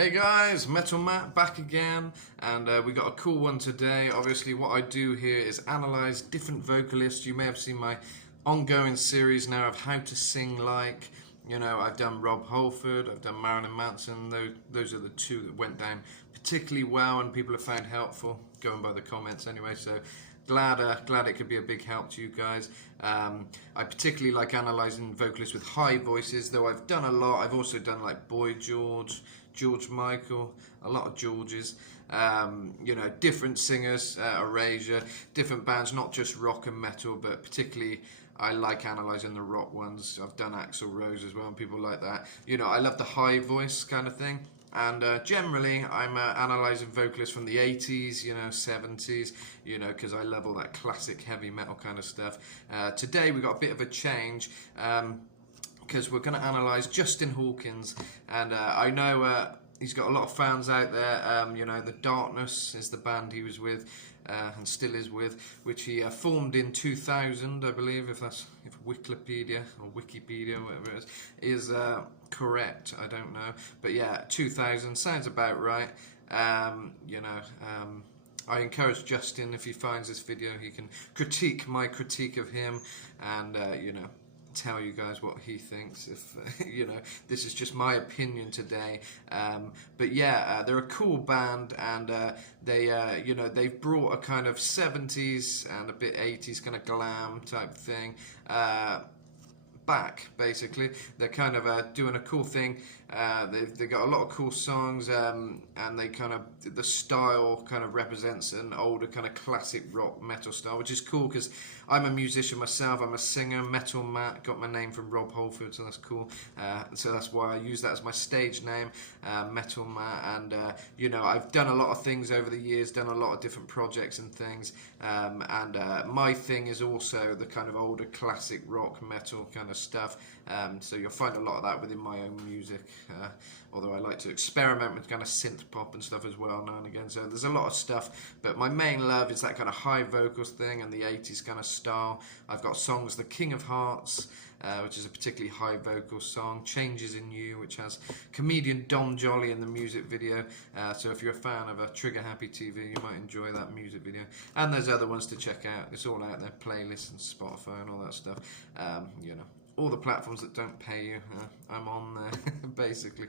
Hey guys, Metal Matt back again, and we got a cool one today. Obviously what I do here is analyse different vocalists. You may have seen my ongoing series now of how to sing like. I've done Rob Halford, I've done Marilyn Manson. Those are the two that went down particularly well and people have found helpful, going by the comments anyway, so glad it could be a big help to you guys. I particularly like analysing vocalists with high voices, though I've done a lot. I've also done like Boy George, George Michael, a lot of Georges, different singers, Erasure, different bands, not just rock and metal, but particularly I like analysing the rock ones. I've done Axl Rose as well, and people like that. I love the high voice kind of thing. And generally, I'm analysing vocalists from the 80s, 70s, because I love all that classic heavy metal kind of stuff. Today, we got a bit of a change, because we're going to analyse Justin Hawkins. And I know he's got a lot of fans out there. The Darkness is the band he was with, and still is with, which he formed in 2000, I believe, if Wikipedia or Wikipedia, whatever it is correct. I don't know, but yeah, 2000 sounds about right. I encourage Justin, if he finds this video, he can critique my critique of him, and tell you guys what he thinks. If this is just my opinion today, but yeah, they're a cool band, and they've brought a kind of 70s and a bit 80s kind of glam type thing back. Basically, they're kind of doing a cool thing. They've got a lot of cool songs, and they kind of, the style kind of represents an older kind of classic rock metal style, which is cool because I'm a musician myself. I'm a singer. Metal Matt, got my name from Rob Halford, so that's cool. So that's why I use that as my stage name, Metal Matt. And I've done a lot of things over the years, done a lot of different projects and things. My thing is also the kind of older classic rock metal kind of stuff. So you'll find a lot of that within my own music. Although I like to experiment with kind of synth pop and stuff as well now and again, so there's a lot of stuff, but my main love is that kind of high vocals thing and the 80s kind of style. I've got songs, The King of Hearts, which is a particularly high vocal song, Changes in You, which has comedian Dom Jolly in the music video, so if you're a fan of a Trigger Happy TV, you might enjoy that music video, and there's other ones to check out. It's all out there, playlists and Spotify and all that stuff. All the platforms that don't pay you, I'm on there, basically,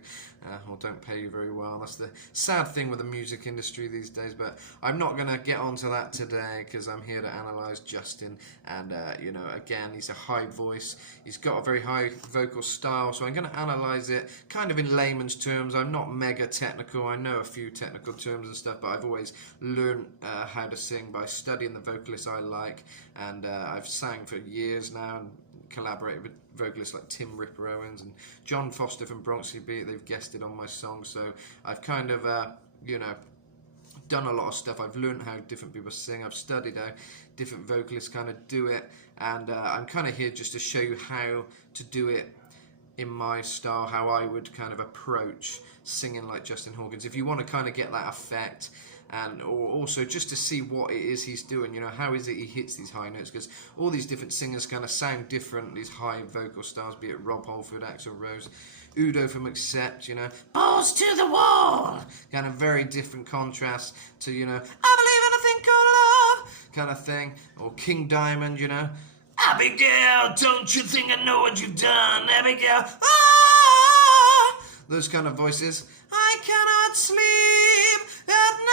or don't pay you very well. That's the sad thing with the music industry these days, but I'm not going to get onto that today because I'm here to analyse Justin, and, again, he's a high voice, he's got a very high vocal style, so I'm going to analyse it kind of in layman's terms. I'm not mega technical, I know a few technical terms and stuff, but I've always learned how to sing by studying the vocalists I like, and I've sang for years now, and collaborated with vocalists like Tim Ripper Owens and John Foster from Bronx Beat. They've guested on my songs, so I've kind of done a lot of stuff. I've learned how different people sing. I've studied how different vocalists kind of do it, and I'm kind of here just to show you how to do it in my style, how I would kind of approach singing like Justin Hawkins. If you want to kind of get that effect, and or also just to see what it is he's doing, how is it he hits these high notes, because all these different singers kind of sound different, these high vocal styles, be it Rob Halford, Axl Rose, Udo from Accept, balls to the wall, kind of very different contrast to, I believe in a thing called love, kind of thing, or King Diamond, Abigail, don't you think I know what you've done, Abigail, ah! Those kind of voices. I cannot sleep at night.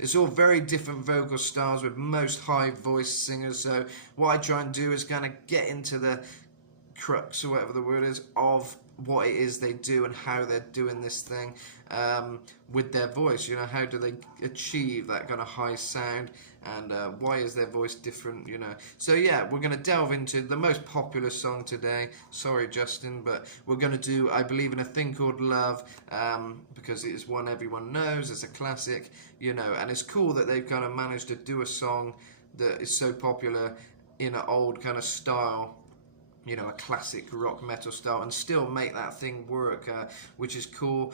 It's all very different vocal styles with most high voice singers, so what I try and do is kind of get into the crux, or whatever the word is, of what it is they do and how they're doing this thing with their voice. How do they achieve that kind of high sound, and why is their voice different, So yeah, we're going to delve into the most popular song today. Sorry, Justin, but we're going to do I Believe in a Thing Called Love, because it is one everyone knows, it's a classic, and it's cool that they've kind of managed to do a song that is so popular in an old kind of style, you know, a classic rock metal style and still make that thing work, which is cool.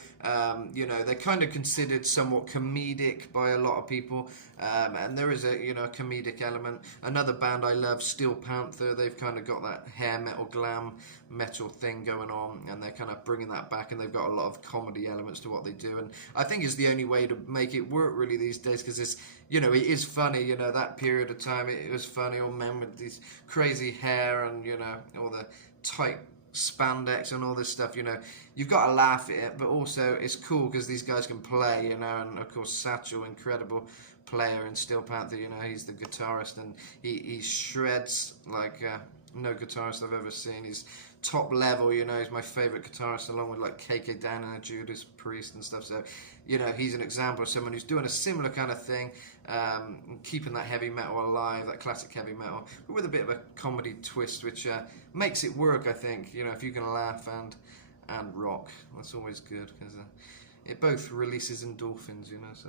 You know, they're kind of considered somewhat comedic by a lot of people, and there is a, you know, a comedic element. Another band I love, Steel Panther, they've kind of got that hair metal, glam metal thing going on, and they're kind of bringing that back, and they've got a lot of comedy elements to what they do, and I think it's the only way to make it work really these days, because it's, you know, it is funny, you know, that period of time, it was funny, all men with these crazy hair and, you know, all the tight spandex and all this stuff, you know, you've got to laugh at it, but also it's cool because these guys can play, you know, and of course Satchel, incredible player in Steel Panther, you know, he's the guitarist, and he shreds like no guitarist I've ever seen. He's top level, you know, he's my favourite guitarist, along with like KK Dan and Judas Priest and stuff, so, you know, he's an example of someone who's doing a similar kind of thing, keeping that heavy metal alive, that classic heavy metal, but with a bit of a comedy twist, which makes it work, I think, you know, if you can laugh and rock, that's always good, because it both releases endorphins, you know, so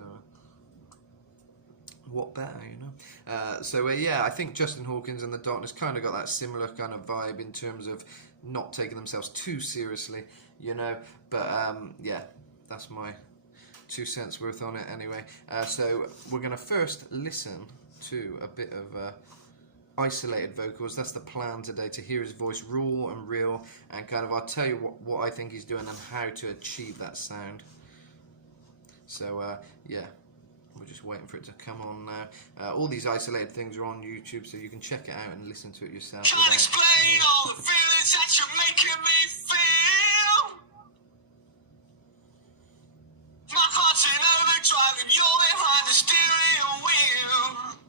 what better, you know? Yeah, I think Justin Hawkins and the Darkness kind of got that similar kind of vibe in terms of not taking themselves too seriously, you know, but yeah, that's my 2 cents worth on it anyway. So we're going to first listen to a bit of isolated vocals. That's the plan today, to hear his voice raw and real, and kind of I'll tell you what I think he's doing and how to achieve that sound. So yeah, we're just waiting for it to come on now. All these isolated things are on YouTube, so you can check it out and listen to it yourself. Can't explain all the feelings that you're making me feel. My heart's in overdrive and you're behind the steering wheel.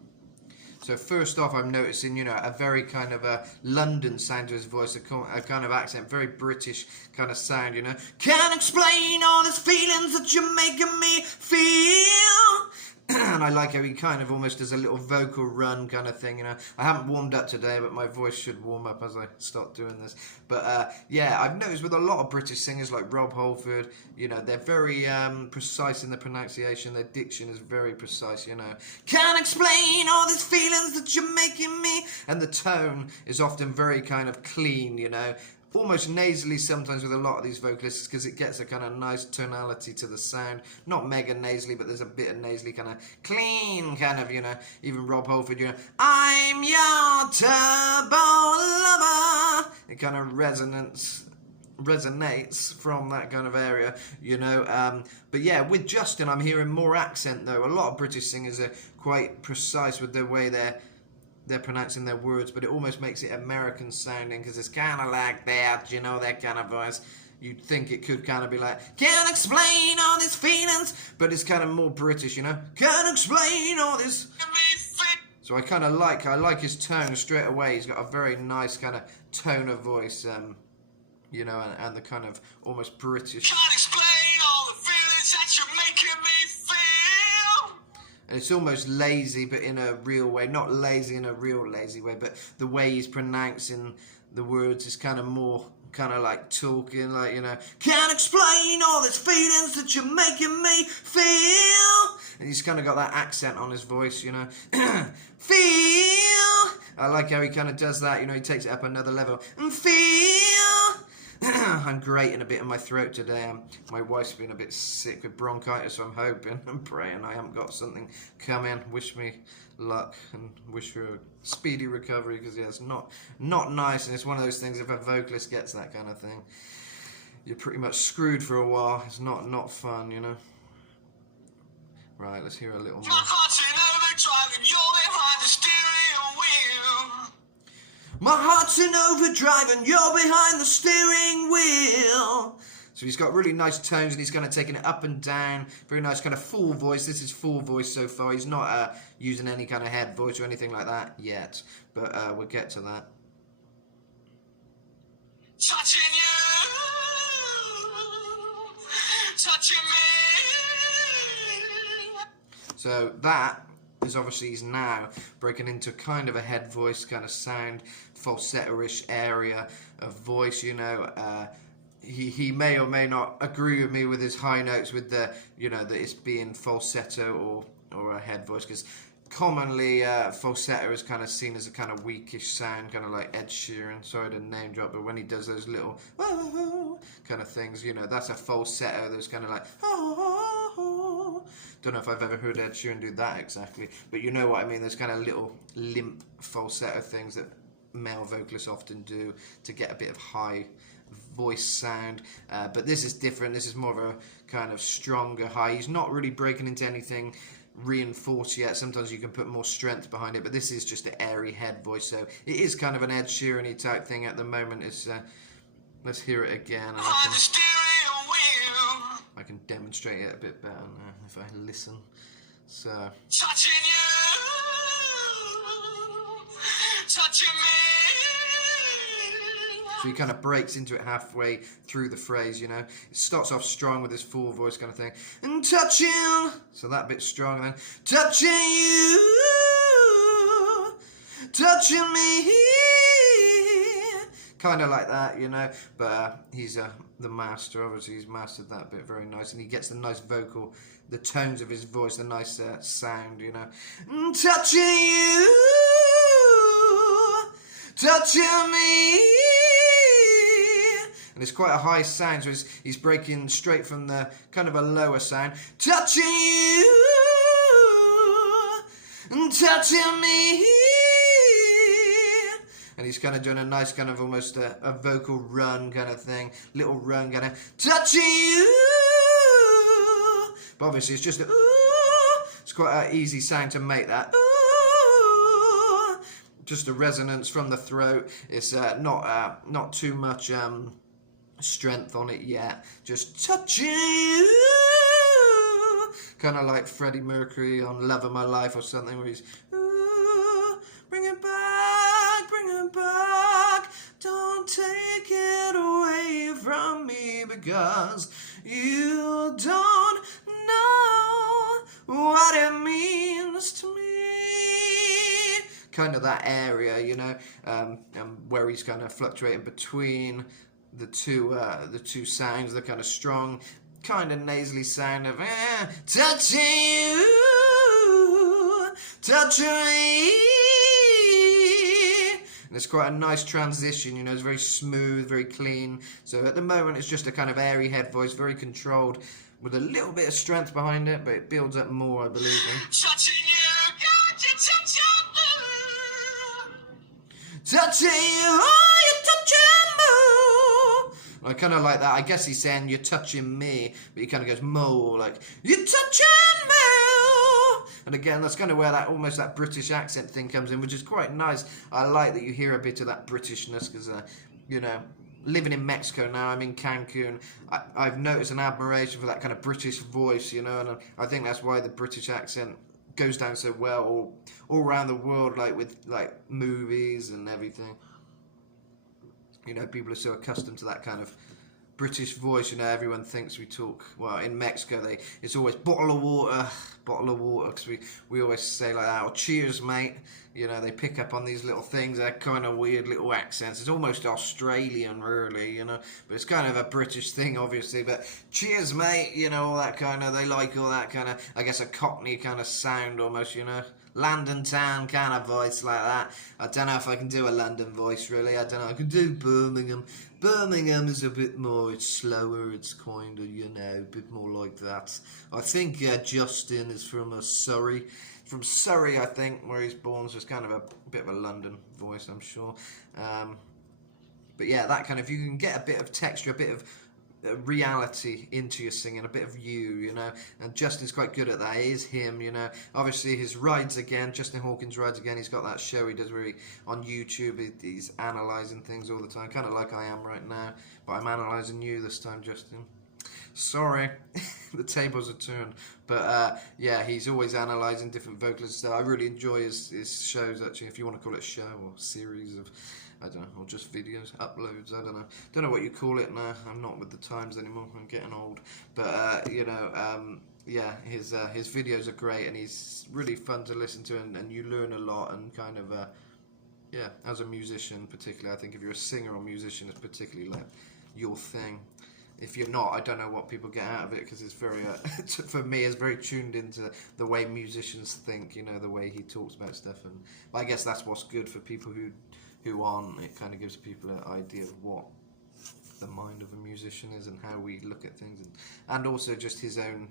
So first off, I'm noticing, you know, a very kind of a London sound to his voice, a kind of accent, very British kind of sound, you know. Can't explain all these feelings that you're making me feel. And I like how he kind of almost does a little vocal run kind of thing, you know. I haven't warmed up today, but my voice should warm up as I start doing this. But yeah, I've noticed with a lot of British singers like Rob Halford, you know, they're very precise in the pronunciation. Their diction is very precise, you know. Can't explain all these feelings that you're making me. And the tone is often very kind of clean, you know. Almost nasally sometimes with a lot of these vocalists, because it gets a kind of nice tonality to the sound. Not mega nasally, but there's a bit of nasally, kind of clean, kind of, you know. Even Rob Halford, you know, I'm your turbo lover. It kind of resonates from that kind of area, you know. But yeah, with Justin, I'm hearing more accent though. A lot of British singers are quite precise with the way they're pronouncing their words, but it almost makes it American sounding, because it's kind of like that, you know, that kind of voice. You'd think it could kind of be like, can't explain all these feelings, but it's kind of more British, you know. Can't explain all this. So I kind of like his tone straight away. He's got a very nice kind of tone of voice, you know, and the kind of almost British. Can't explain all the feelings that you're making me feel. And it's almost lazy, but in a real way. Not lazy in a real lazy way, but the way he's pronouncing the words is kind of more kind of like talking, like, you know, can't explain all these feelings that you're making me feel. And he's kind of got that accent on his voice, you know. Feel. I like how he kind of does that, you know, he takes it up another level. Feel. I'm grating a bit in my throat today. My wife's been a bit sick with bronchitis, so I'm hoping and praying I haven't got something coming. Wish me luck and wish her a speedy recovery, because yeah, it's not nice, and it's one of those things, if a vocalist gets that kind of thing, you're pretty much screwed for a while. It's not fun, you know. Right, let's hear a little more. My heart's in overdrive and you're behind the steering wheel. My heart's in overdrive and you're behind the steering wheel. So he's got really nice tones, and he's kind of taking it up and down. Very nice kind of full voice. This is full voice so far. He's not using any kind of head voice or anything like that yet. But we'll get to that. Touching you, touching me. So that is obviously, he's now breaking into kind of a head voice kind of sound, falsetto-ish area of voice, you know. He may or may not agree with me with his high notes, with the, you know, that it's being falsetto or a head voice, because commonly falsetto is kind of seen as a kind of weakish sound, kind of like Ed Sheeran. Sorry to name drop, but when he does those little kind of things, you know, that's a falsetto. There's kind of like don't know if I've ever heard Ed Sheeran do that exactly, but you know what I mean. There's kind of little limp falsetto things that male vocalists often do to get a bit of high voice sound, but this is different. This is more of a kind of stronger high. He's not really breaking into anything reinforced yet. Sometimes you can put more strength behind it, but this is just an airy head voice, so it is kind of an Ed Sheeran-y type thing at the moment. It's let's hear it again, and I can demonstrate it a bit better now if I listen. So touching you, touching me. So he kind of breaks into it halfway through the phrase, you know. It starts off strong with his full voice kind of thing. And touching, so that bit's strong, and then touching you, touching me. Kind of like that, you know. But he's the master, obviously he's mastered that bit very nice. And he gets the nice vocal, the tones of his voice, the nice sound, you know. And touching you, touching me. And it's quite a high sound, so he's breaking straight from the kind of a lower sound. Touching you, and touching me. And he's kind of doing a nice kind of almost a vocal run kind of thing. Little run kind of touching you. But obviously it's just a it's quite an easy sound to make that. Just a resonance from the throat. It's not too much strength on it yet. Just touching you, kind of like Freddie Mercury on Love of My Life or something, where he's bring it back, don't take it away from me, because you don't know what it means to me. Kind of that area, you know, where he's kind of fluctuating between the two sounds, the kind of strong, kind of nasally sound of touching you, touching me. And it's quite a nice transition, you know. It's very smooth, very clean. So at the moment, it's just a kind of airy head voice, very controlled, with a little bit of strength behind it, but it builds up more, I believe. Touching you, got you touching me. Touching you, oh, you're touching me. I kind of like that. I guess he's saying you're touching me, but he kind of goes more like you're touching me. And again, that's kind of where that almost that British accent thing comes in, which is quite nice. I like that you hear a bit of that Britishness because, you know, living in Mexico now, I'm in Cancun. I've noticed an admiration for that kind of British voice, you know, and I think that's why the British accent goes down so well all around the world, like with like movies and everything. You know, people are so accustomed to that kind of British voice. You know, everyone thinks we talk, well, in Mexico, it's always bottle of water, because we always say like that, or cheers, mate. You know, they pick up on these little things, they're kind of weird little accents. It's almost Australian, really, you know, but it's kind of a British thing, obviously. But cheers, mate, you know, all that kind of, they like all that kind of, I guess, a Cockney kind of sound almost, you know. London town kind of voice like that. I don't know if I can do a London voice, really. I don't know. I can do Birmingham. Birmingham is a bit more, it's slower, it's kind of, you know, a bit more like that. I think Justin is from Surrey. From Surrey, I think, where he's born, so it's kind of a bit of a London voice, I'm sure. But yeah, that kind of, you can get a bit of texture, a bit of reality into your singing, a bit of you know, and Justin's quite good at that. It is him, you know. Obviously his rides again, Justin Hawkins rides again, he's got that show he does where on YouTube he's analysing things all the time, kind of like I am right now, but I'm analysing you this time, Justin. Sorry, the tables are turned. But yeah, he's always analysing different vocalists, so I really enjoy his shows, actually, if you want to call it a show or series of, I don't know, or just videos, uploads, I don't know what you call it now. I'm not with the times anymore, I'm getting old. But, you know, yeah, his videos are great, and he's really fun to listen to, and you learn a lot, and kind of, yeah, as a musician particularly, I think if you're a singer or musician, it's particularly like your thing. if you're not, I don't know what people get out of it, because it's very, for me, it's very tuned into the way musicians think, you know, the way he talks about stuff. And but I guess that's what's good for people who aren't. It kind of gives people an idea of what the mind of a musician is and how we look at things, and also just his own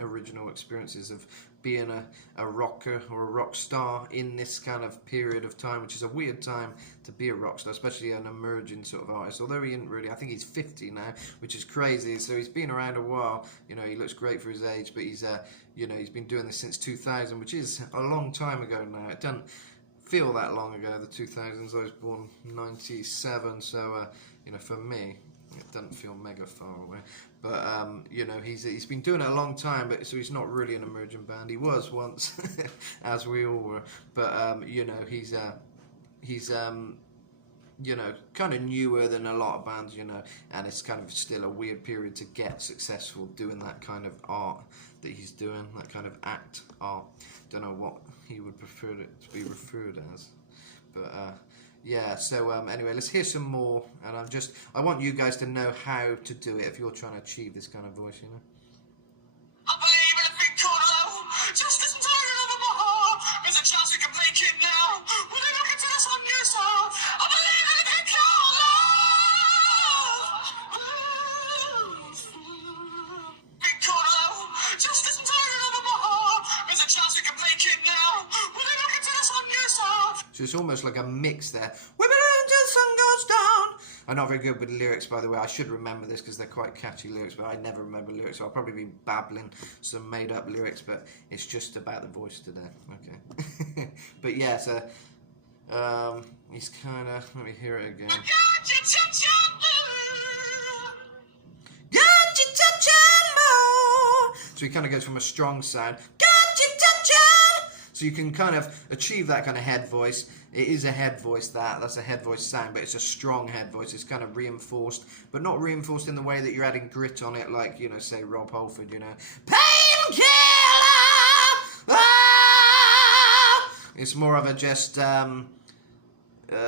original experiences of being a rocker or a rock star in this kind of period of time, which is a weird time to be a rock star, especially an emerging sort of artist. Although he isn't really, I think he's 50 now, which is crazy. So he's been around a while. You know, he looks great for his age, but he's you know, he's been doing this since 2000, which is a long time ago now. It doesn't feel that long ago, the 2000s. I was born 97, so you know, for me, it doesn't feel mega far away. But you know, he's been doing it a long time, but so he's not really an emerging band. He was once, as we all were. But you know, he's you know, kind of newer than a lot of bands, you know, and it's kind of still a weird period to get successful doing that kind of art that he's doing, that kind of act art. Don't know what he would prefer it to be referred as, but yeah. So anyway, let's hear some more, and I want you guys to know how to do it if you're trying to achieve this kind of voice, you know. I believe in a thing called love. Just listen to the rhythm of my heart. There's a chance we can make it now. When I look into the sun yourself, I believe in a thing called love. Thing called love. Just listen to the rhythm of my heart. There's a chance we can make it now. When I look into the sun yourself. So it's almost like a mix there. Women until the sun goes down. I'm not very good with lyrics, by the way. I should remember this because they're quite catchy lyrics, but I never remember lyrics, so I'll probably be babbling some made-up lyrics, but it's just about the voice today. Okay. But yeah, so he's kind of... Let me hear it again. Got you touching Got you touching more. So he kind of goes from a strong sound. Got you touching. So you can kind of achieve that kind of head voice. It is a head voice, that's a head voice sound, but it's a strong head voice. It's kind of reinforced, but not reinforced in the way that you're adding grit on it, like, you know, say Rob Halford, you know. Painkiller! Ah! It's more of a just, you're touching me!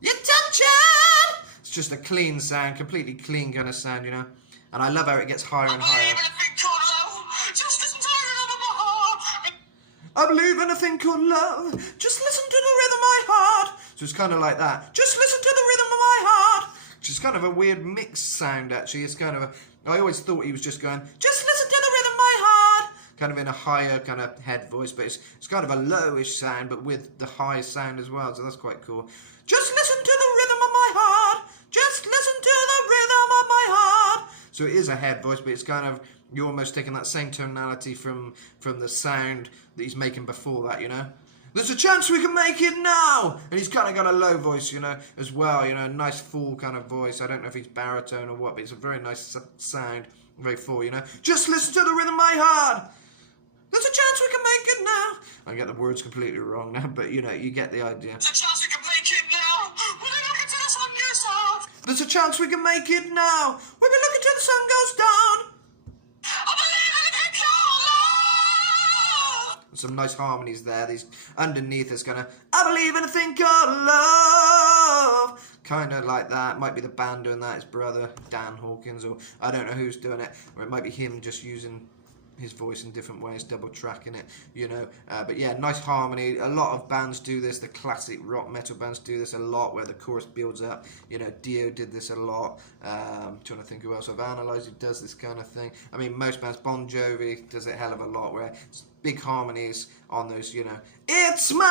You're touching! It's just a clean sound, completely clean kind of sound, you know. And I love how it gets higher and higher. I believe in a thing called love. Just listen to the rhythm of my heart. So it's kind of like that. Just listen to the rhythm of my heart. Which is kind of a weird mixed sound, actually. It's kind of I always thought he was just going, just listen to the rhythm of my heart. Kind of in a higher kind of head voice, but it's kind of a lowish sound, but with the high sound as well. So that's quite cool. Just listen to the rhythm of my heart. Just listen to the rhythm of my heart. So it is a head voice, but it's kind of, you're almost taking that same tonality from the sound that he's making before that, you know. There's a chance we can make it now! And he's kind of got a low voice, you know, as well, you know, a nice full kind of voice. I don't know if he's baritone or what, but it's a very nice sound, very full, you know. Just listen to the rhythm of my heart! There's a chance we can make it now! I get the words completely wrong now, but, you know, you get the idea. There's a chance we can make it now. When I look into the sun yourself. There's a chance we can make it now! We'll be looking till the sun goes down! I believe in a thing called love. Some nice harmonies there. These underneath is gonna, I believe in a thing called love. Kind of like that. Might be the band doing that, his brother, Dan Hawkins, or I don't know who's doing it. Or it might be him just using his voice in different ways, double tracking it, you know. But yeah, nice harmony. A lot of bands do this. The classic rock metal bands do this a lot, where the chorus builds up. You know, Dio did this a lot. Trying to think who else I've analysed who does this kind of thing. I mean, most bands, Bon Jovi does it a hell of a lot, where it's big harmonies on those, you know. It's my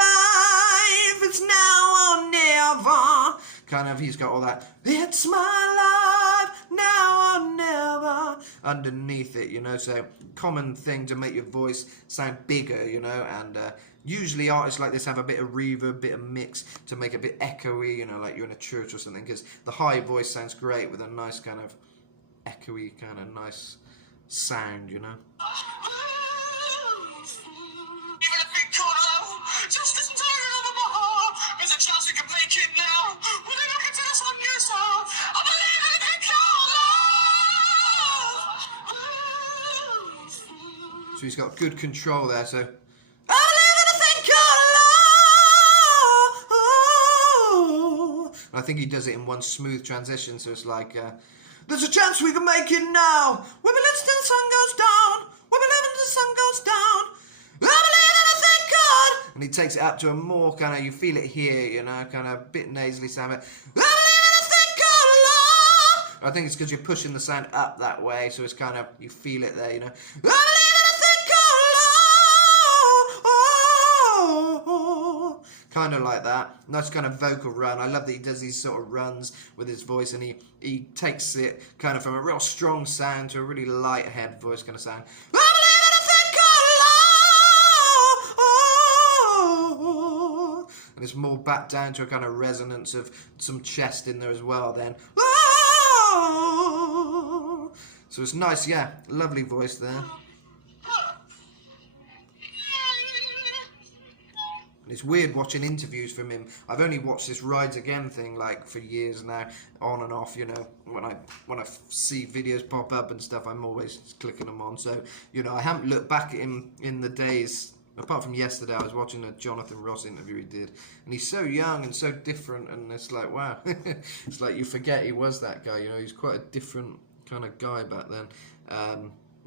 life, it's now or never. Kind of, he's got all that. It's my life, now or never. Underneath it, you know. So, common thing to make your voice sound bigger, you know. And usually artists like this have a bit of reverb, bit of mix to make it a bit echoey, you know, like you're in a church or something. Because the high voice sounds great with a nice kind of echoey, kind of nice sound, you know. Just listen to the rhythm of my heart. There's a chance we can make it now. When I look into the sun yourself, I believe in a thing called love. So he's got good control there, so I believe in a thing called love. And I think he does it in one smooth transition, so it's like, there's a chance we can make it now. We believe till the sun goes down. We believe until the sun goes down. I believe and I thank God. And he takes it up to a more kind of, you feel it here, you know, kind of bit nasally sound. I believe and I thank God, Lord. I think it's because you're pushing the sound up that way, so it's kind of, you feel it there, you know. I believe and I thank God, Lord. Kind of like that. Nice kind of vocal run. I love that he does these sort of runs with his voice, and he takes it kind of from a real strong sound to a really light head voice kind of sound. I believe and I thank God, Lord. And it's more back down to a kind of resonance of some chest in there as well then. So it's nice, yeah. Lovely voice there. And it's weird watching interviews from him. I've only watched this Rides Again thing like for years now, on and off, you know. When I see videos pop up and stuff, I'm always clicking them on. So, you know, I haven't looked back at him in the days, apart from yesterday. I was watching a Jonathan Ross interview he did. And he's so young and so different, and it's like, wow. It's like you forget he was that guy, you know. He's quite a different kind of guy back then.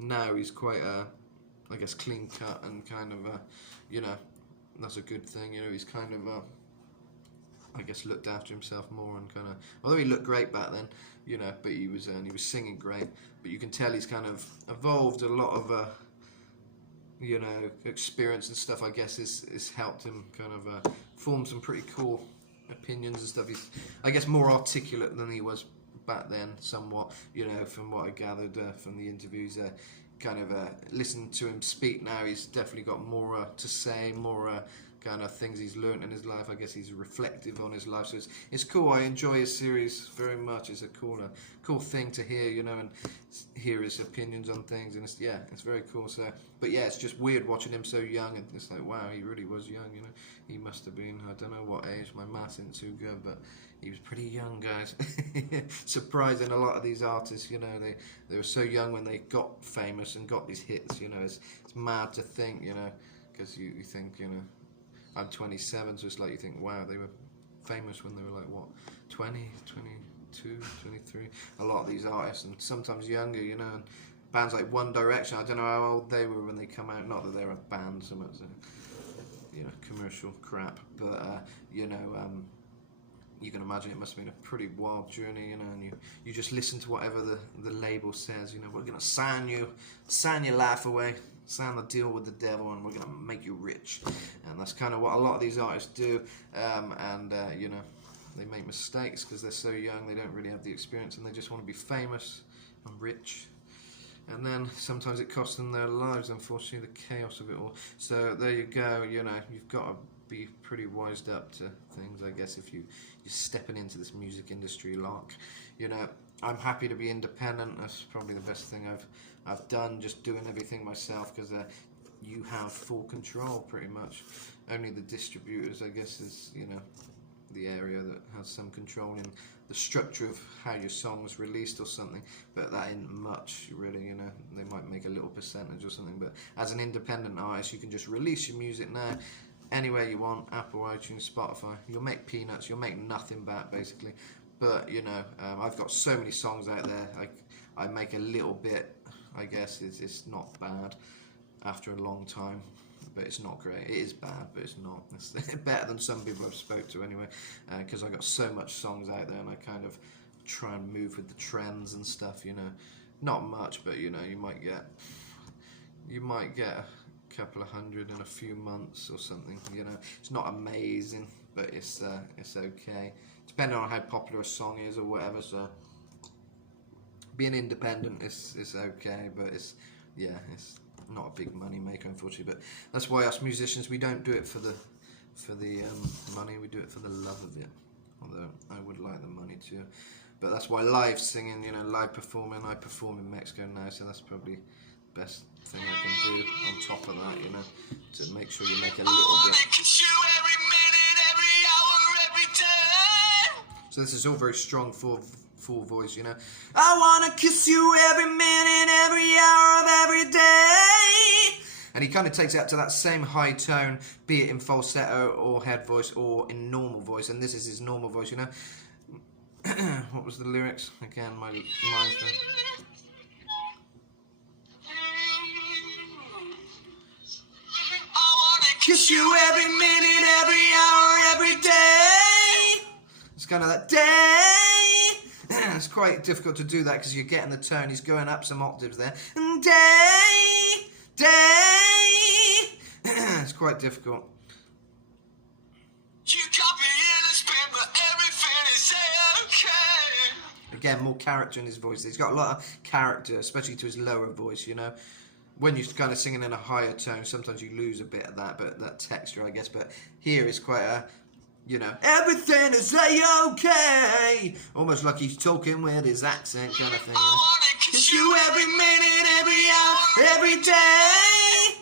Now he's quite, I guess, clean cut and kind of, you know, that's a good thing, you know. He's kind of, I guess, looked after himself more and kind of. Although he looked great back then, you know, but he was singing great. But you can tell he's kind of evolved. A lot of, you know, experience and stuff. I guess is helped him kind of form some pretty cool opinions and stuff. He's, I guess, more articulate than he was back then, somewhat. You know, from what I gathered from the interviews. Kind of listen to him speak now, he's definitely got more to say, more kind of things he's learnt in his life. I guess he's reflective on his life, so it's cool. I enjoy his series very much. It's a cool thing to hear, you know, and hear his opinions on things, and it's very cool. So, but yeah, it's just weird watching him so young, and it's like, wow, he really was young, you know. He must have been, I don't know what age, my maths isn't too good, but he was pretty young, guys. Surprising, a lot of these artists, you know, they were so young when they got famous and got these hits, you know. It's mad to think, you know, because you think, you know, I'm 27, so it's like you think, wow, they were famous when they were like, what, 20, 22, 23? A lot of these artists, and sometimes younger, you know, and bands like One Direction, I don't know how old they were when they come out, not that they're a band so much, you know, commercial crap, but, you know, you can imagine it must have been a pretty wild journey, you know, and you just listen to whatever the label says, you know, we're going to sign your life away, sign the deal with the devil, and we're going to make you rich. And that's kind of what a lot of these artists do, you know, they make mistakes because they're so young, they don't really have the experience, and they just want to be famous and rich. And then sometimes it costs them their lives, unfortunately, the chaos of it all. So there you go, you know, you've got to be pretty wised up to things, I guess, if you're stepping into this music industry lark. You know, I'm happy to be independent. That's probably the best thing I've done, just doing everything myself, because you have full control pretty much. Only the distributors, I guess, is, you know, the area that has some control in the structure of how your song's released or something, but that ain't much really, you know. They might make a little percentage or something, but as an independent artist, you can just release your music now anywhere you want, Apple, iTunes, Spotify. You'll make peanuts, you'll make nothing back basically, but you know, I've got so many songs out there, I make a little bit, I guess. It's not bad after a long time, but it's not great. It is bad, but it's not. It's better than some people I've spoke to anyway, because I got so much songs out there, and I kind of try and move with the trends and stuff, you know. Not much, but you know, you might get a couple of hundred in a few months or something, you know. It's not amazing, but it's okay, depending on how popular a song is or whatever. So being independent is okay, but it's not a big money maker, unfortunately. But that's why us musicians, we don't do it for the money, we do it for the love of it, although I would like the money too. But that's why live singing, you know, live performing, I perform in Mexico now, so that's probably the best thing I can do on top of that, you know, to make sure you make a little bit. So this is all very strong, full voice, you know. I wanna kiss you every minute, every hour of every day. And he kind of takes it up to that same high tone, be it in falsetto or head voice or in normal voice, and this is his normal voice, you know. What was the lyrics? Again, my mind's been... Kiss you every minute, every hour, every day. It's kind of that day. It's quite difficult to do that because you're getting the tone. He's going up some octaves there. And day. It's quite difficult. You got me in a spin, but everything is okay. Again, more character in his voice. He's got a lot of character, especially to his lower voice, you know. When you're kind of singing in a higher tone, sometimes you lose a bit of that, but that texture, I guess. But here is quite a, you know, everything is okay. Almost like he's talking with his accent kind of thing. You know? Kiss you every minute, every hour, every day.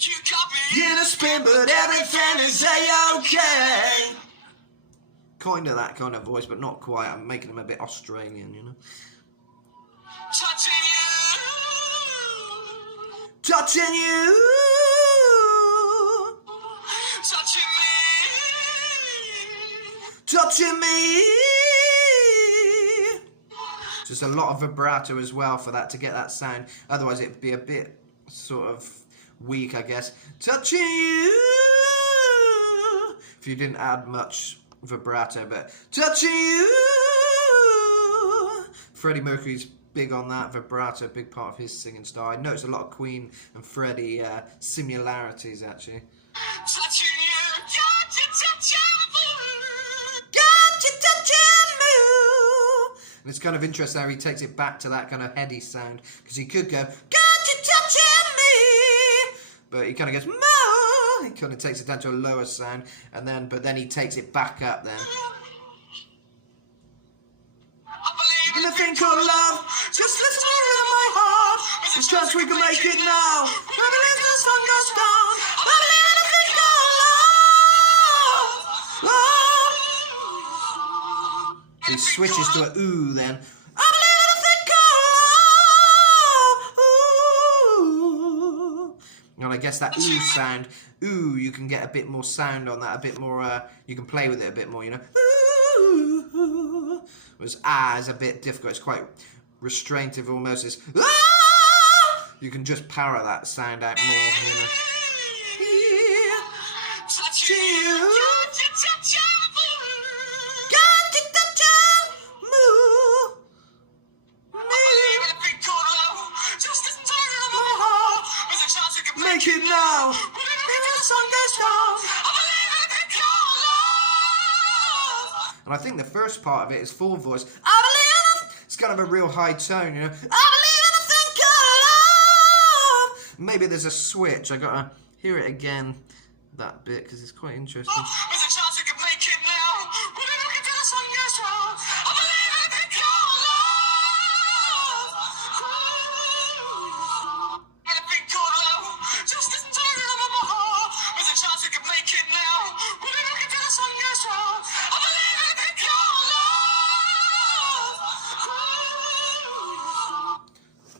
You got me In a spin, but everything is okay. Kind of that kind of voice, but not quite. I'm making him a bit Australian, you know. touching Touching you. touching me. Touching me. Just a lot of vibrato as well for that, to get that sound. Otherwise it'd be a bit sort of weak, I guess. Touching you. If you didn't add much vibrato, but touching you. Freddie Mercury's big on that vibrato, big part of his singing style. I noticed a lot of Queen and Freddie similarities actually. Touching you, got you touching And it's kind of interesting how he takes it back to that kind of heady sound, because he could go, got you touching me, but he kind of goes, moo. He kind of takes it down to a lower sound, and then, but then he takes it back up then. In a thing called love, just listen to my heart. There's a chance we can make it now. I believe the sun goes down. I believe in a thing called love. He switches to a ooh then. I believe in a thing called love. Ooh. And I guess that ooh sound, ooh, you can get a bit more sound on that, a bit more, you can play with it a bit more, you know. Ooh. Whereas is a bit difficult. It's quite restraintive almost. It's you can just power that sound out more, you know. touching you, Got you touching just listen to my heart. There's a chance we can make it now. the sun goes down. I believe in a thing called love. And I think the first part of it is full voice. I believe. It's kind of a real high tone, you know. I believe in a thing called love. Maybe there's a switch. I gotta hear it again, that bit, because it's quite interesting. There's a chance we can make it now. We'll be looking till the sun goes down. I believe in a thing called love. In a thing called love. Just listen to the rhythm of my heart. There's a chance we can make it now. We'll be looking till the sun goes down. I believe in a thing called love.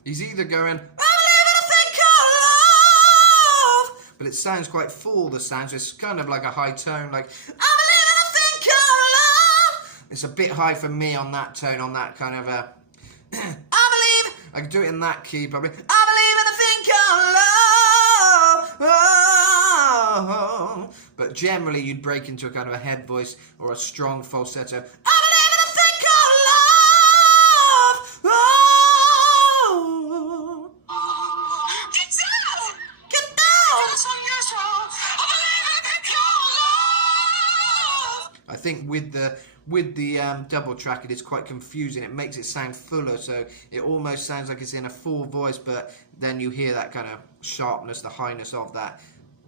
He's either going, I believe in a thing called love, but it sounds quite full, the sound, so it's kind of like a high tone, like, I believe in a thing called love. It's a bit high for me on that tone, on that kind of a, I believe, I could do it in that key probably, I believe in a thing called love. Oh. But generally you'd break into a kind of a head voice or a strong falsetto, I believe in a thing called love. Oh. Get down. Get down. The sun goes down. I believe in a thing called love. I think with the double track, it is quite confusing. It makes it sound fuller, so it almost sounds like it's in a full voice, but then you hear that kind of sharpness, the highness of that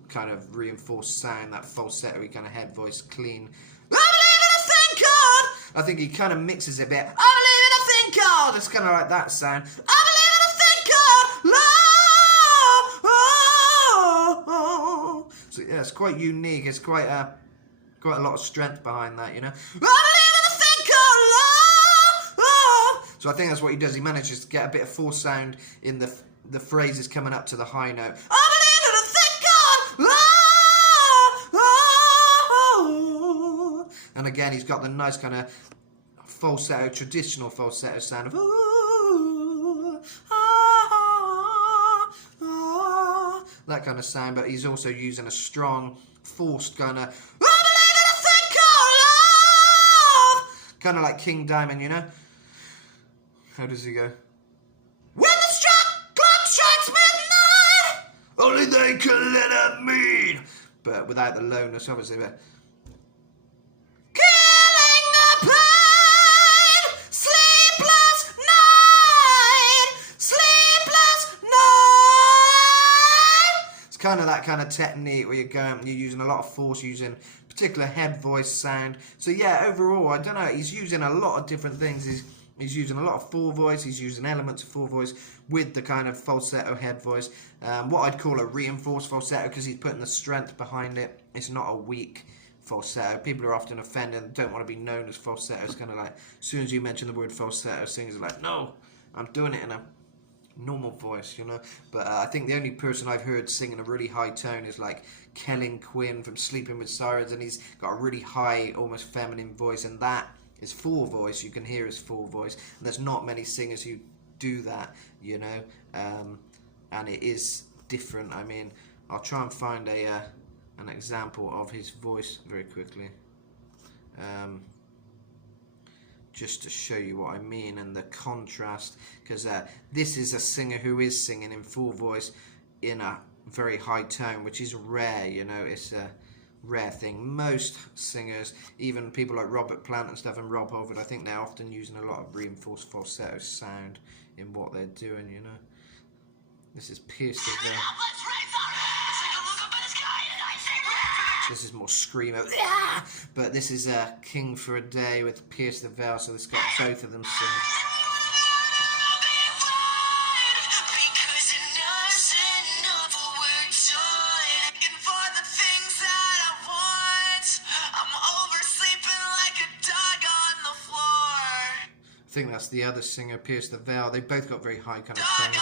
kind of reinforced sound, that falsetto kind of head voice, clean. I believe in a thing called. I think he kind of mixes it a bit. I believe in a thing called. It's kind of like that sound. I believe in a thing called love. Oh. So yeah, it's quite unique. It's quite a lot of strength behind that, you know. I believe in a thing called love. So I think that's what he does. He manages to get a bit of full sound in the phrases coming up to the high note. I believe in a thing called love. And And again, he's got the nice kind of falsetto, traditional falsetto sound of ooh, ah, ah, that kind of sound, but he's also using a strong, forced kind of kind of like King Diamond, you know? How does he go? When the clock strikes midnight, only they can let it mean. But without the lowness, obviously. But killing the pain, sleepless night, sleepless night. It's kind of that kind of technique where you're using a lot of force, using particular head voice sound. So yeah, overall, I don't know, he's using a lot of different things. He's using a lot of full voice, he's using elements of full voice with the kind of falsetto head voice. What I'd call a reinforced falsetto, because he's putting the strength behind it. It's not a weak falsetto. People are often offended and don't want to be known as falsetto. It's kind of like, as soon as you mention the word falsetto, singers are like, no, I'm doing it in a normal voice, you know. But I think the only person I've heard singing a really high tone is like Kellen Quinn from Sleeping with Sirens, and he's got a really high, almost feminine voice, and that is full voice. You can hear his full voice, and there's not many singers who do that, you know. And it is different. I mean, I'll try and find an example of his voice very quickly, just to show you what I mean and the contrast, because this is a singer who is singing in full voice in a very high tone, which is rare, you know. It's a rare thing. Most singers, even people like Robert Plant and stuff and Rob Halford, I think they're often using a lot of reinforced falsetto sound in what they're doing, you know. This is Pierce the Veil. This is more screamo, but this is King for a Day with Pierce the Veil, so it's got both of them singing. I think that's the other singer, Pierce the Veil. They both got very high kind of tones.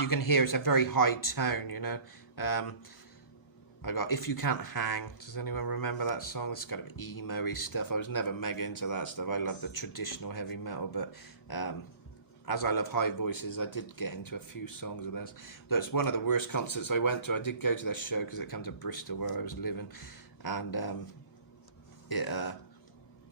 You can hear it's a very high tone, you know. I got If You Can't Hang. Does anyone remember that song? It's kind of emo-y stuff. I was never mega into that stuff. I love the traditional heavy metal, but as I love high voices, I did get into a few songs of theirs. That's one of the worst concerts I went to. I did go to their show because it came to Bristol where I was living, and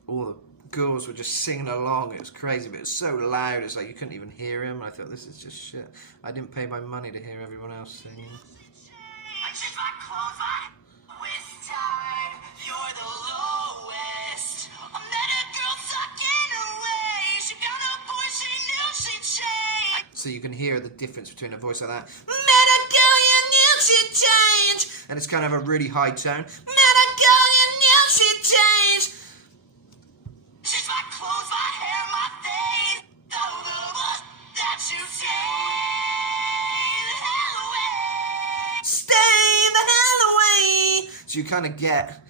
all the girls were just singing along. It was crazy, but it was so loud, it's like you couldn't even hear him. I thought, this is just shit. I didn't pay my money to hear everyone else singing. So you can hear the difference between a voice like that, met a girl you knew she'd change, and it's kind of a really high tone, met a girl you knew she'd change. She's my clothes, my hair, my face, all the look that you stay the hell away. So you kind of get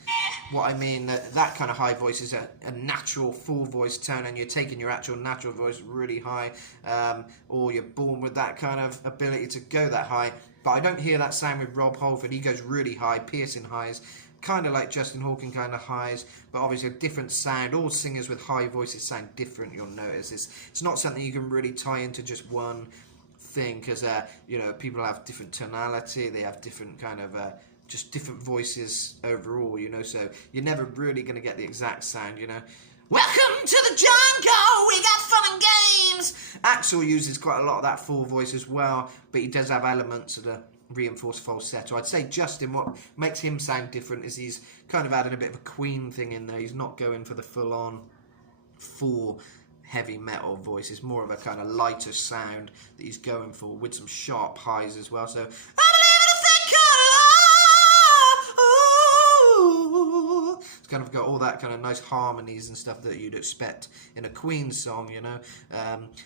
what I mean, that kind of high voice is a natural full voice tone, and you're taking your actual natural voice really high, or you're born with that kind of ability to go that high. But I don't hear that sound with Rob Halford. He goes really high, piercing highs, kind of like Justin Hawkins kind of highs, but obviously a different sound. All singers with high voices sound different, you'll notice. It's not something you can really tie into just one thing, because you know, people have different tonality, they have different kind of just different voices overall, you know, so you're never really going to get the exact sound, you know. Welcome to the jungle, we got fun and games. Axl uses quite a lot of that full voice as well, but he does have elements of the reinforced falsetto. I'd say Justin, what makes him sound different is he's kind of adding a bit of a Queen thing in there. He's not going for the full-on, full heavy metal voice. It's more of a kind of lighter sound that he's going for, with some sharp highs as well, so kind of got all that kind of nice harmonies and stuff that you'd expect in a Queen song, you know.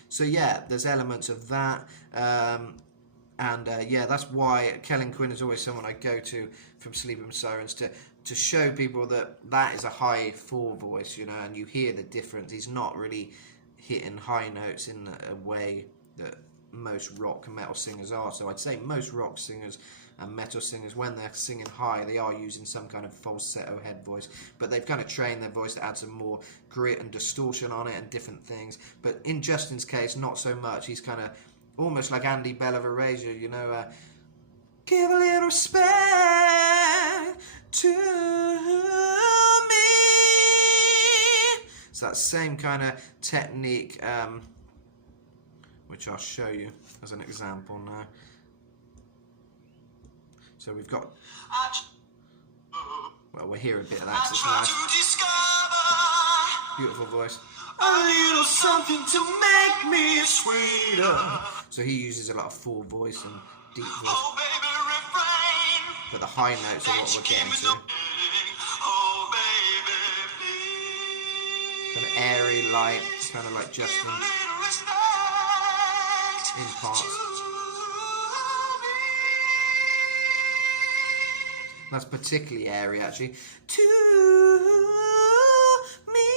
So yeah, there's elements of that, and yeah, that's why Kellen Quinn is always someone I go to from Sleeping with Sirens to show people that that is a high full voice, you know, and you hear the difference. He's not really hitting high notes in a way that most rock and metal singers are. So I'd say most rock singers and metal singers, when they're singing high, they are using some kind of falsetto head voice, but they've kind of trained their voice to add some more grit and distortion on it and different things. But in Justin's case, not so much. He's kind of almost like Andy Bell of Erasure, you know, give a little respect to me. It's that same kind of technique, which I'll show you as an example now. So we've got, well, we'll hear a bit of that 'cause it's nice. Beautiful voice. A little something to make me sweeter. So he uses a lot of full voice and deep voice. But the high notes are what we're getting to. Kind of airy, light, kind of like Justin in parts. That's particularly airy, actually. To me,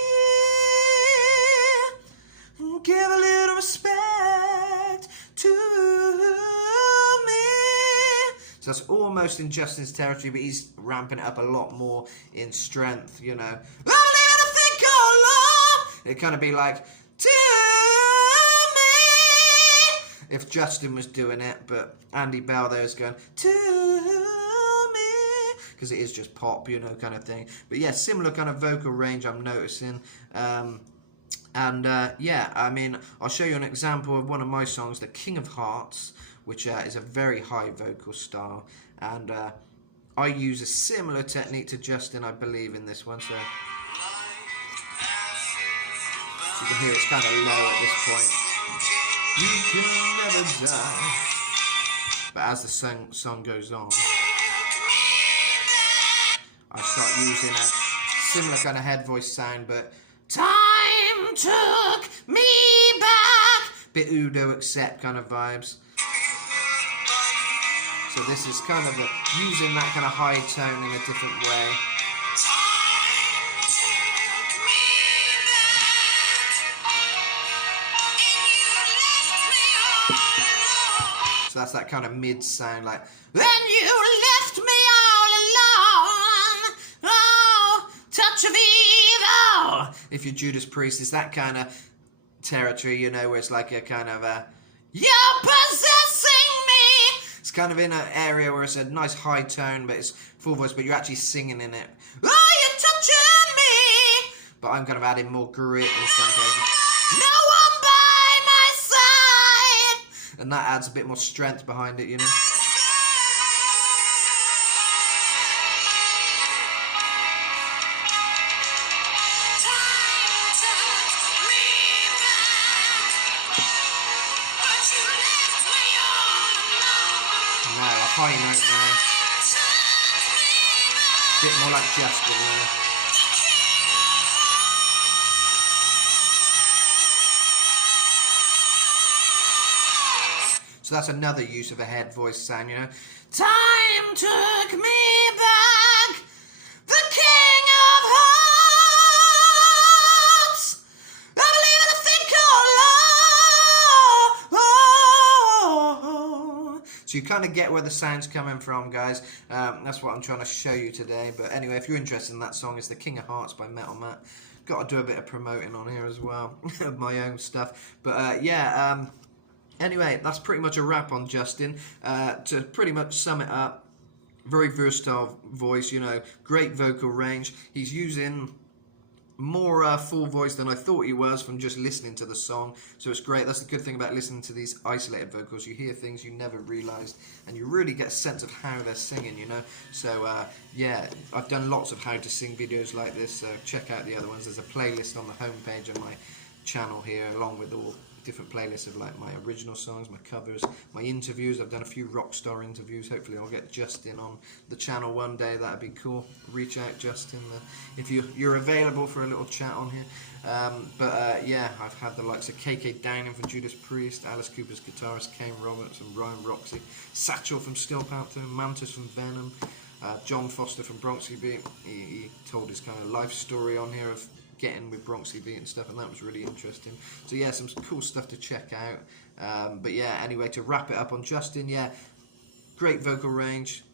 give a little respect to me. So that's almost in Justin's territory, but he's ramping it up a lot more in strength, you know. It'd kind of be like, to me, if Justin was doing it, but Andy Bell there is going, to me, because it is just pop, you know, kind of thing. But yeah, similar kind of vocal range I'm noticing. Yeah, I mean, I'll show you an example of one of my songs, The King of Hearts, which is a very high vocal style. And I use a similar technique to Justin, I believe, in this one. So you can hear it's kind of low at this point. You can never die. But as the song goes on, I start using a similar kind of head voice sound, but time took me back. Bit Udo Accept kind of vibes. So this is kind of using that kind of high tone in a different way. So that's that kind of mid sound, like, then you left me all alone, oh, touch of evil. If you're Judas Priest, it's that kind of territory, you know, where it's like a kind of you're possessing me. It's kind of in an area where it's a nice high tone, but it's full voice, but you're actually singing in it. Oh, you're touching me. But I'm kind of adding more grit in some cases. No one by my side. And that adds a bit more strength behind it, you know. High note now. Bit more like Justin now. So that's another use of a head voice sound, you know. Time took me back, the King of Hearts. I believe in a thing called love. So you kind of get where the sound's coming from, guys. That's what I'm trying to show you today. But anyway, if you're interested in that song, it's The King of Hearts by Metal Matt. Got to do a bit of promoting on here as well of my own stuff. But yeah, anyway, that's pretty much a wrap on Justin. To pretty much sum it up, very versatile voice, you know, great vocal range. He's using more full voice than I thought he was from just listening to the song, so it's great. That's the good thing about listening to these isolated vocals. You hear things you never realised, and you really get a sense of how they're singing, you know. So yeah, I've done lots of how to sing videos like this, so check out the other ones. There's a playlist on the homepage of my channel here, along with all different playlists of like my original songs, my covers, my interviews. I've done a few rock star interviews. Hopefully I'll get Justin on the channel one day. That'd be cool. Reach out, Justin, if you're available for a little chat on here. Yeah, I've had the likes of KK Downing from Judas Priest, Alice Cooper's guitarist Kane Roberts and Ryan Roxy, Satchel from Steel Panther, Mantis from Venom, John Foster from Bronxy Beat. He told his kind of life story on here of getting with Bronxy Beat and stuff, and that was really interesting. So yeah, some cool stuff to check out. But yeah, anyway, to wrap it up on Justin, yeah, great vocal range,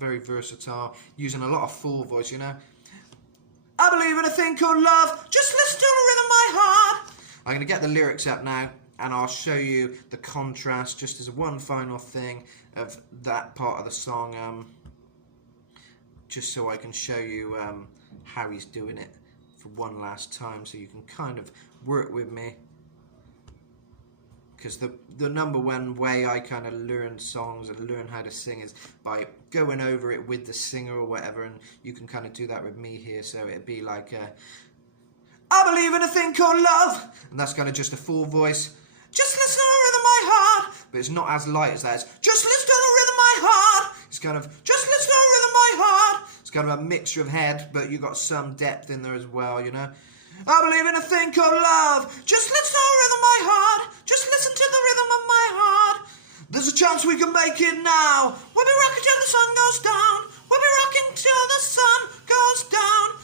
very versatile, using a lot of full voice, you know. I believe in a thing called love, just listen to the rhythm of my heart. I'm going to get the lyrics up now, and I'll show you the contrast, just as one final thing of that part of the song, just so I can show you how he's doing it for one last time, so you can kind of work with me. Because the number one way I kind of learn songs and learn how to sing is by going over it with the singer or whatever, and you can kind of do that with me here. So it'd be like, I believe in a thing called love, and that's kind of just a full voice. Just listen to the rhythm of my heart, but it's not as light as that. It's just listen to the rhythm of my heart. It's kind of just listen to the rhythm of my heart. It's kind of a mixture of head, but you got some depth in there as well, you know. I believe in a thing called love. Just listen to the rhythm of my heart. Just listen to the rhythm of my heart. There's a chance we can make it now. We'll be rocking till the sun goes down. We'll be rocking till the sun goes down.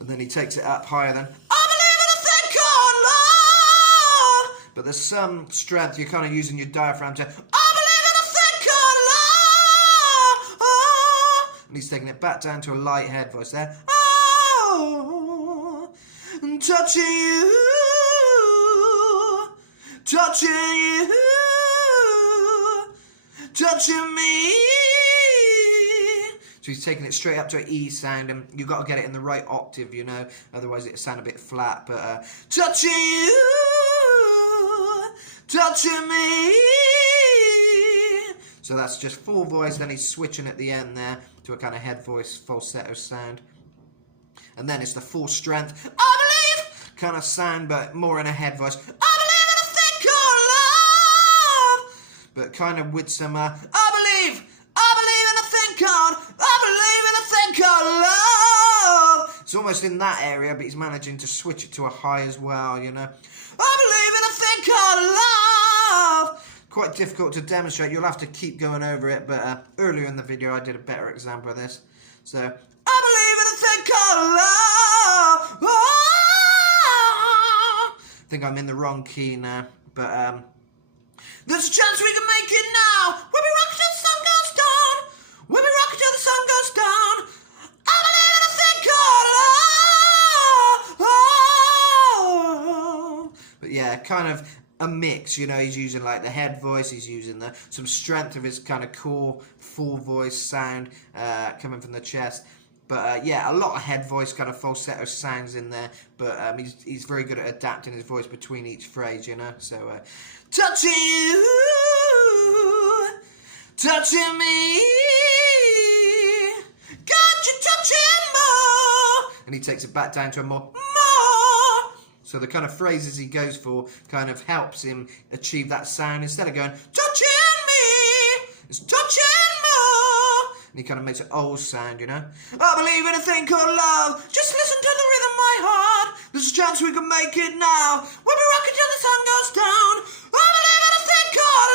And then he takes it up higher then. I believe in a thing called love. But there's some strength. You're kind of using your diaphragm to, I believe in a thing called love. Oh. And he's taking it back down to a light head voice there. Oh, touching you, touching you, touching me. So he's taking it straight up to an E sound, and you've got to get it in the right octave, you know, otherwise it'll sound a bit flat. But touching you, touching me. So that's just full voice, then he's switching at the end there to a kind of head voice falsetto sound. And then it's the full strength, I believe, kind of sound, but more in a head voice. I believe in a thing called love, but kind of with some, I believe in a thing called love. It's almost in that area, but he's managing to switch it to a high as well, you know. I believe in a thing called love. Quite difficult to demonstrate. You'll have to keep going over it, but earlier in the video I did a better example of this. So, I believe in a thing called love. Oh! I think I'm in the wrong key now, but there's a chance we can make it now. We'll be rocking till the sun goes down. We'll be rocking till the sun goes down. I believe in a thing called love. Oh! But yeah, kind of a mix, you know. He's using like the head voice, he's using some strength of his kind of core full voice sound coming from the chest. But yeah, a lot of head voice kind of falsetto sounds in there. But he's very good at adapting his voice between each phrase, you know. So touching you, touching me, got you touching more. And he takes it back down to a more. So the kind of phrases he goes for kind of helps him achieve that sound. Instead of going, touching me, it's touching more. And he kind of makes an old sound, you know. I believe in a thing called love. Just listen to the rhythm of my heart. There's a chance we can make it now. We'll be rocking till the sun goes down. I believe in a thing called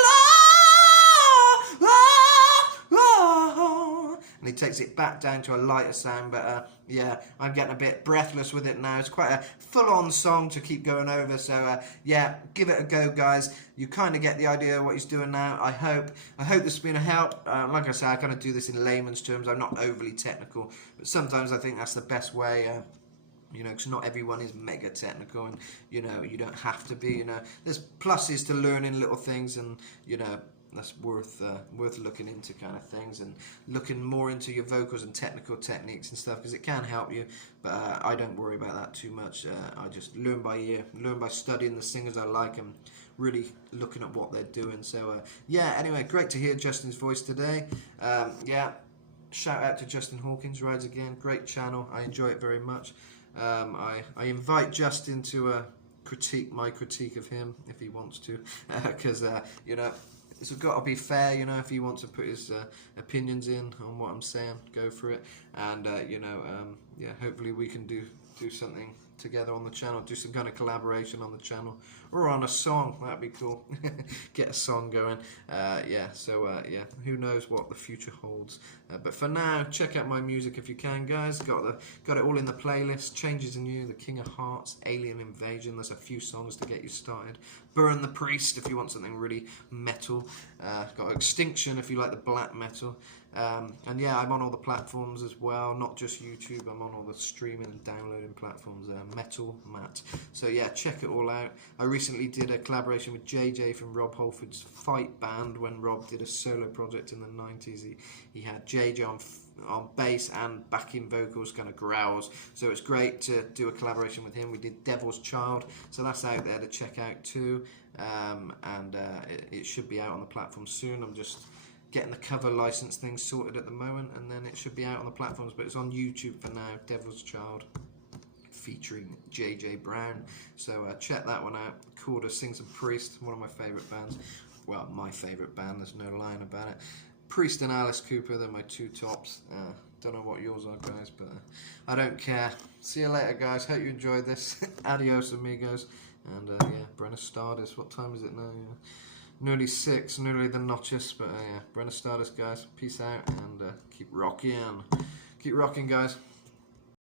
love. Oh. And he takes it back down to a lighter sound, but yeah, I'm getting a bit breathless with it now. It's quite a full-on song to keep going over, so yeah, give it a go, guys. You kind of get the idea of what he's doing now, I hope. I hope this has been a help. Like I said, I kind of do this in layman's terms. I'm not overly technical, but sometimes I think that's the best way, you know, because not everyone is mega technical, and, you know, you don't have to be, you know. There's pluses to learning little things, and, you know, that's worth looking into kind of things, and looking more into your vocals and technical techniques and stuff, because it can help you. But I don't worry about that too much. I just learn by ear, learn by studying the singers I like and really looking at what they're doing. So yeah, anyway, great to hear Justin's voice today. Yeah, shout out to Justin Hawkins, Rides Again, great channel. I enjoy it very much. I invite Justin to critique my critique of him if he wants to, because you know, it's got to be fair, you know. If he wants to put his opinions in on what I'm saying, go for it. And you know, yeah, hopefully we can do something together on the channel, do some kind of collaboration on the channel, or on a song. That'd be cool. Get a song going. Yeah, so yeah, who knows what the future holds. But for now, check out my music if you can, guys. Got it all in the playlist. Changes in You, The King of Hearts, Alien Invasion. There's a few songs to get you started. Burn the Priest if you want something really metal. Got Extinction if you like the black metal. And yeah, I'm on all the platforms as well, not just YouTube. I'm on all the streaming and downloading platforms, Metal Matt. So yeah, check it all out. I recently did a collaboration with JJ from Rob Halford's Fight Band when Rob did a solo project in the 90s. He had JJ on bass and backing vocals, kind of growls. So it's great to do a collaboration with him. We did Devil's Child, so that's out there to check out too. It should be out on the platform soon. I'm just getting the cover license thing sorted at the moment, and then it should be out on the platforms, but it's on YouTube for now. Devil's Child featuring JJ Brown, so check that one out. Cool to Sing Some Priest, one of my favourite bands. Well, my favourite band, there's no lying about it. Priest and Alice Cooper, they're my two tops. Don't know what yours are, guys, but I don't care. See you later, guys. Hope you enjoyed this. Adios, amigos. And yeah, Brenna Stardust. What time is it now? Yeah. Nearly 6, nearly the notches, but yeah, Brenna Stardust, guys. Peace out, and keep rocking. Keep rocking, guys.